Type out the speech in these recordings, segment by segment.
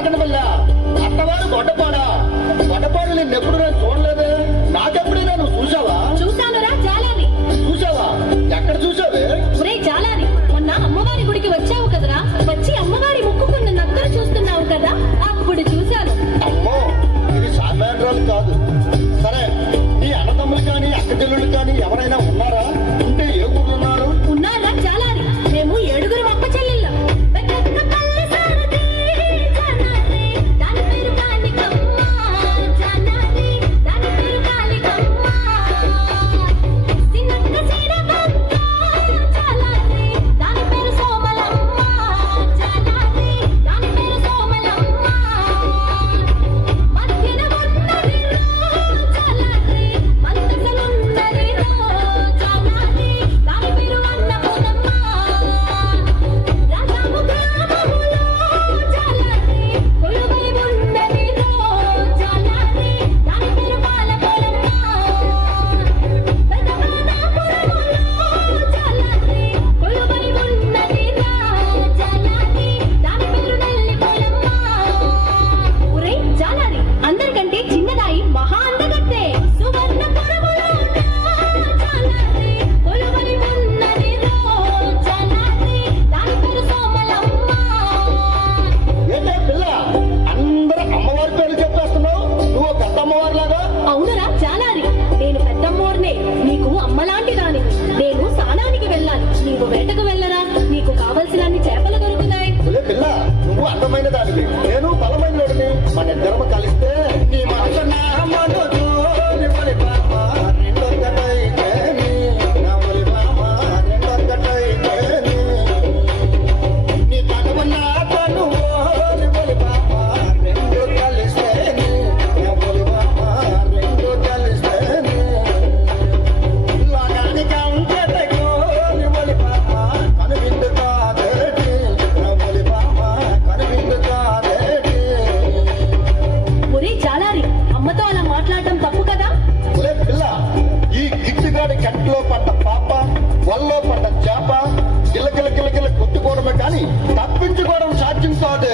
కాకనపల్లి అత్తవారు గొడ్డపాడా గొడ్డపాడు నేను ఎప్పుడు నేను చూడలేదే. నాకెప్పుడైనా నువ్వు చూసావా? చూశానురా జాలారి. చూసావా? ఎక్కడ చూసావే? ఒరే జాలారి, మొన్న అమ్మవారి గుడికి వచ్చావు కదరా, వచ్చి అమ్మవారి ముక్కుకున్న నక్కలు చూస్తున్నావు కదా, అప్పుడు చూశాను. అమ్మో, ఇది సామాన్యురాలు కాదు. సరే, నీ అన్నతమ్ములు కానీ అక్క చెల్లెళ్ళు కానీ ఎవరైనా ఉన్నారా? ఉంటే ఏ ఊర్లు ఉన్నారు? ఉన్నారా జాలారి, మేము 7 అక్క చెల్లెళ్ళం. తప్పించుకోవడం సాధ్యం కాదు.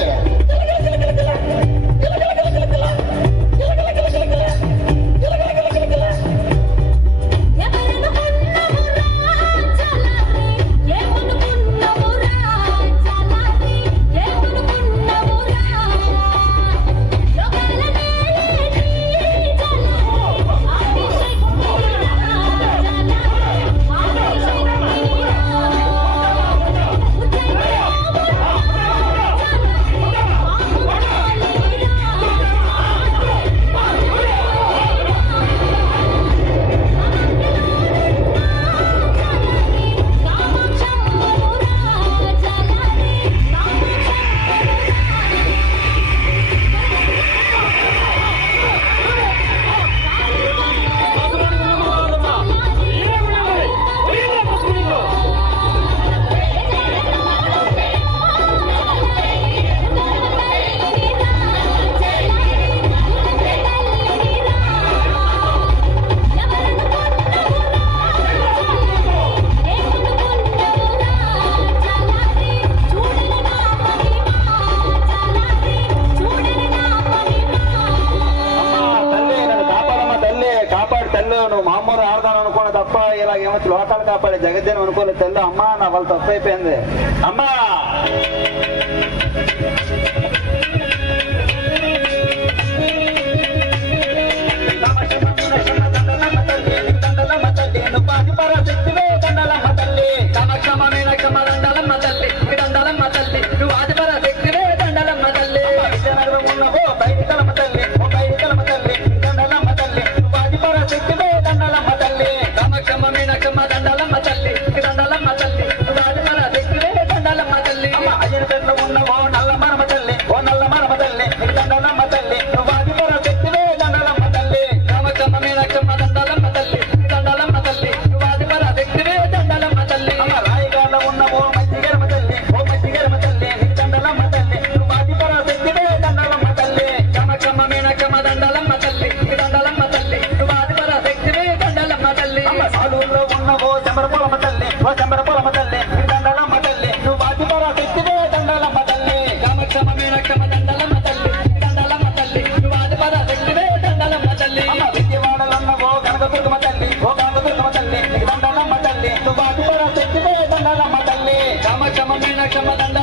నువ్వు మామూలు ఆడదాను అనుకున్న తప్ప ఇలాగేమో లోకాలు కాపాడే జగద్దేని అనుకోలే తల్లి. అమ్మా నా వాళ్ళు తప్పు అయిపోయింది అమ్మా. దండలమ్మ తల్లి లక్షమ్మ దండ